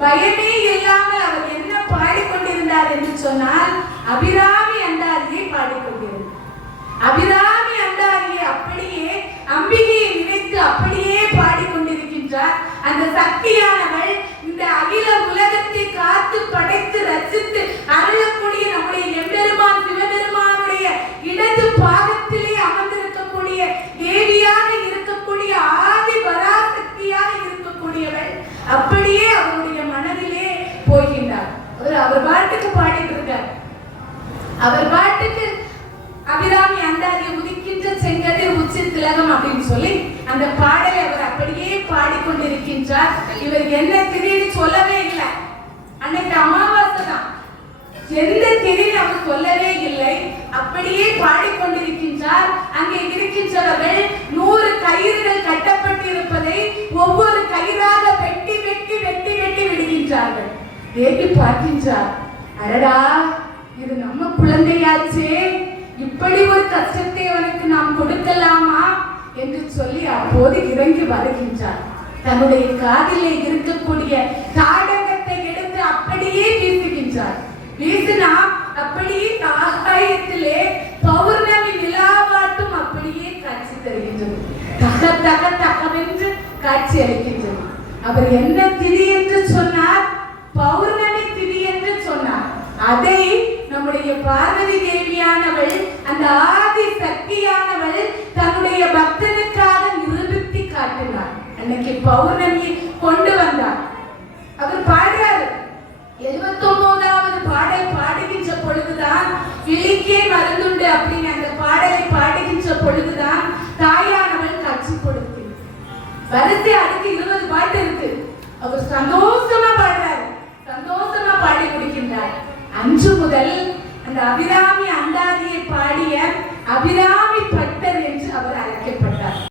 பயமே இல்லாமல் அவர் என்ன பாடிக்கொண்டிருந்தார் என்று சொன்னால் அபிராமி அந்தாதியை பாடிக்கொண்டிருந்தார். அபிராமி அந்தாதியை அப்படியே அம்பிகையை நினைத்து அப்படியே பாடிக்கொண்டிருக்கின்றார். அந்த சக்தியானவள் இந்த அகில உலகத்தை காத்து படைத்து ரசித்து அருளக்கூடிய நம்முடைய எம்பெருமான் சிவபெருமானுடைய இடது பாகத்திலே அமர்ந்திருக்கக்கூடிய தேவியாக இருக்கக்கூடிய ஆதி பராசக்தியாக இருக்கக்கூடியவள் அப்படியே அவருடைய மனதிலே போகின்றார். அவர் பாட்டுக்கு பாடிட்டு இருக்கார். அவர் பாட்டுக்கு அபிராமி அந்தாதியை உதிக்கின்ற செங்கதிர் உச்சி திலகம் அப்படின்னு சொல்லி அந்த பாடலை அவர் அப்படியே பாடிக்கொண்டிருக்கின்றார். இவர் என்ன திடீர்னு சொல்லவே இல்லை. அன்னைக்கு அமாவாசை தான், எந்த திடீர்னு அவர் சொல்லவே இல்லை. அப்படியே பாடிக்கொண்டிருக்கின்றார். அங்கே இருக்கின்றவர்கள் 100 கயிறுகள் கட்டப்பட்டிருப்பதை ஒவ்வொரு கயிறாக வெட்டி வெட்டி வெட்டி வெட்டி விடுகின்றார்கள். தேவி பார்க்கின்றார். அடடா, இது நம்ம குழந்தையாச்சே, இப்படி ஒரு கஷ்டத்தை அவனுக்கு நாம் கொடுக்கலாமா என்று சொல்லி அப்போது இறங்கி வருகின்றார். தன்னுடைய காதிலே இருக்கக்கூடிய தாடகத்தை எடுத்து அப்படியே வீசுகின்றார். வீசினா அப்படியே ஆகாயத்திலே பௌர்ணமி நிலாவாட்டும் அப்படியே காட்சி தருகின்றது. தக தக தகவென்று காட்சி அளிக்கின்றது. அவர் என்ன திதி என்று சொன்னார்? பௌர்ணமி திதி என்று சொன்னார். அதை நம்முடைய பார்வதி தேவியானவள், அந்த ஆதி சக்தியானவள் தன்னுடைய பக்தனுக்காக நிரூபித்து காட்டினார். அன்னைக்கு பௌர்ணமி கொண்டு வந்தார். அவர் பாடுறாரு. 79வது பாடல் பாடுகின்ற பொழுதுதான் விழிக்கே மருந்துண்டு அப்படின்னு அந்த பாடலை பாடுகின்ற பொழுதுதான் தாயானவள் காட்சி கொடுக்கிறார். வரிசை அதுக்கு 20 பாட்டு இருக்கு. அவர் சந்தோஷமா பாடுறாரு, சந்தோஷமா பாடி முடிக்கின்றார். அன்று முதல் அந்த அபிராமி அந்தாதியை பாடிய அபிராமி பட்டர் என்று அவர்